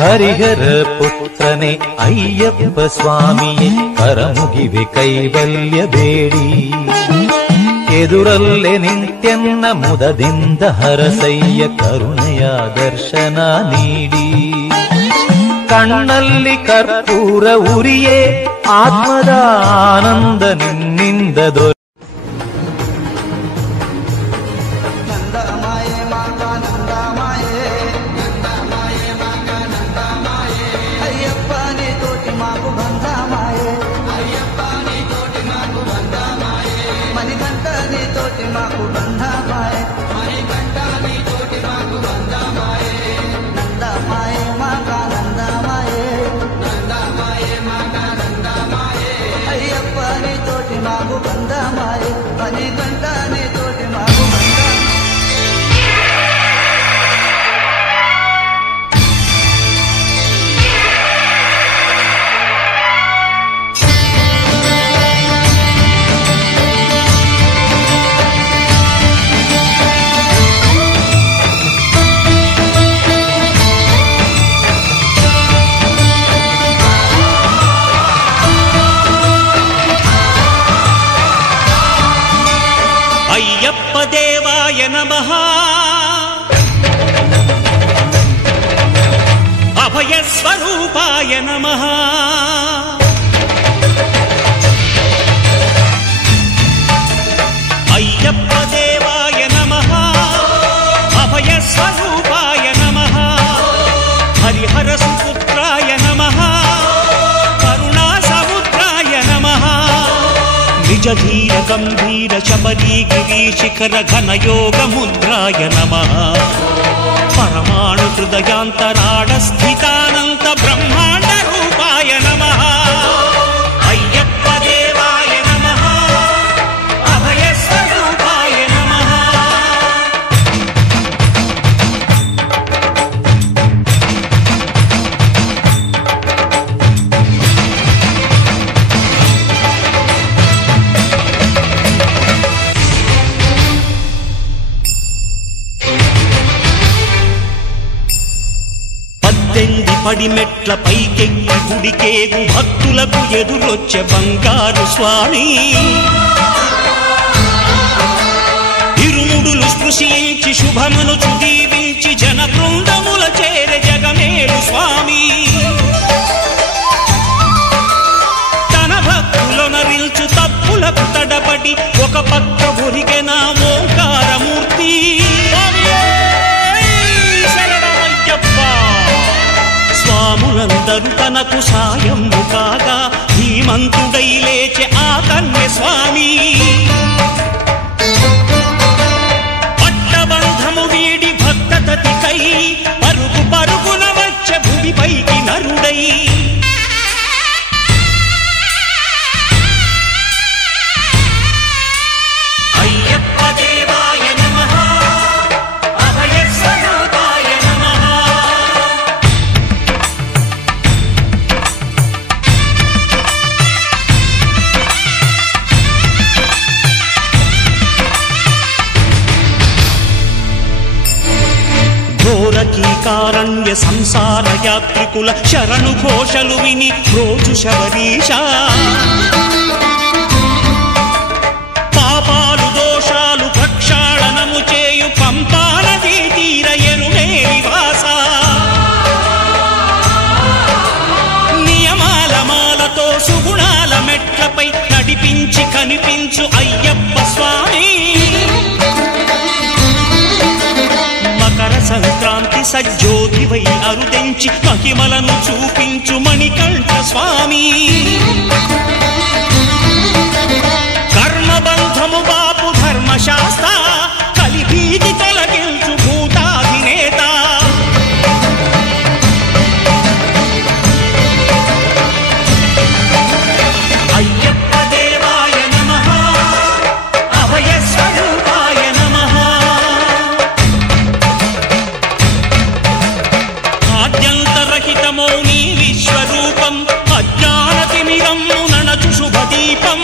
ಹರಿಹರ ಪುತ್ರನೇ ಅಯ್ಯಪ್ಪ ಸ್ವಾಮಿಯೇ ಕರಮುಗಿವೆ ಕೈವಲ್ಯ ಬೇಡಿ ಎದುರಲ್ಲೇ ನಿಂತೆನ್ನ ಮುದದಿಂದ ಹರಸಯ್ಯ ಕರುಣೆಯ ದರ್ಶನ ನೀಡಿ ಕಣ್ಣಲ್ಲಿ ಕರ್ಪೂರ ಉರಿಯೇ ಆತ್ಮದ ಆನಂದ ನಿನ್ನಿಂದ ದೊರೆ అయ్యప్ప దేవాయ నమః అభయ స్వరూపాయ నమః అయ్యప్ప దేవాయ నమః అభయ స్వరూపాయ నమః హరిహర సుపుత్రాయ నమః కరుణా సముద్రాయ నమః నిజ ధీర గంభీర శబరీ గిరి శిఖర ఘన యోగ ముద్రాయ నమః పరమాణు హృదయాంతరాడ స్థితానంత బ్రహ్మాండ రూపాయ నమః అయ్యప్ప దేవాయ నమః అభయ స్వరూపాయ నమః పడిమెట్ల పైకెక్కి గుడికేగు భక్తులకు ఎదురొచ్చే బంగారు స్వామి ఇరుముడులు స్పృశించి శుభమును దీవించి జన బృందముల చేరే జగమేలు స్వామి తన భక్తులొనరిల్చు తప్పులకు తడబడి ఒక పక్క ఒరిగెన ఓంకారమూర్తి స్వాములందరూ తనకు సాయము కాగా ధీమంతుడై లేచే ఆ కన్య స్వామి పట్టబంధము వీడి భక్తతతికై పరుగు పరుగున వచ్చే భూమిపైకి నరుడై అయ్యప్ప దేవాయ నమః అభయ స్వరూపాయ నమః ఘోరకీకారణ్య సంసార యాత్రికుల శరణు ఘోషలు విని రోజు శబరీష పాపాలు దోషాలు ప్రక్షాళనము చేయు పంపానదీ తీర ఎరుమేలి వాస నియమాల మాలతో సుగుణాల మెట్లపై నడిపించి కనిపించు అయ్యప్ప స్వామి సంక్రాంతి సజ్జోతివై అరుదెంచి మహిమలను చూపించు మణికంఠ స్వామి కర్మబంధము బాపు ధర్మశాస్త్ర కలిభీతి తొలగించు భూతాధినేత అయ్యప్ప దేవాయ నమః అభయ స్వరూపాయ నమః ఆద్యంతరహితమౌ నీ విశ్వరూపం అజ్ఞానతిమిరము నణచు శుభదీపం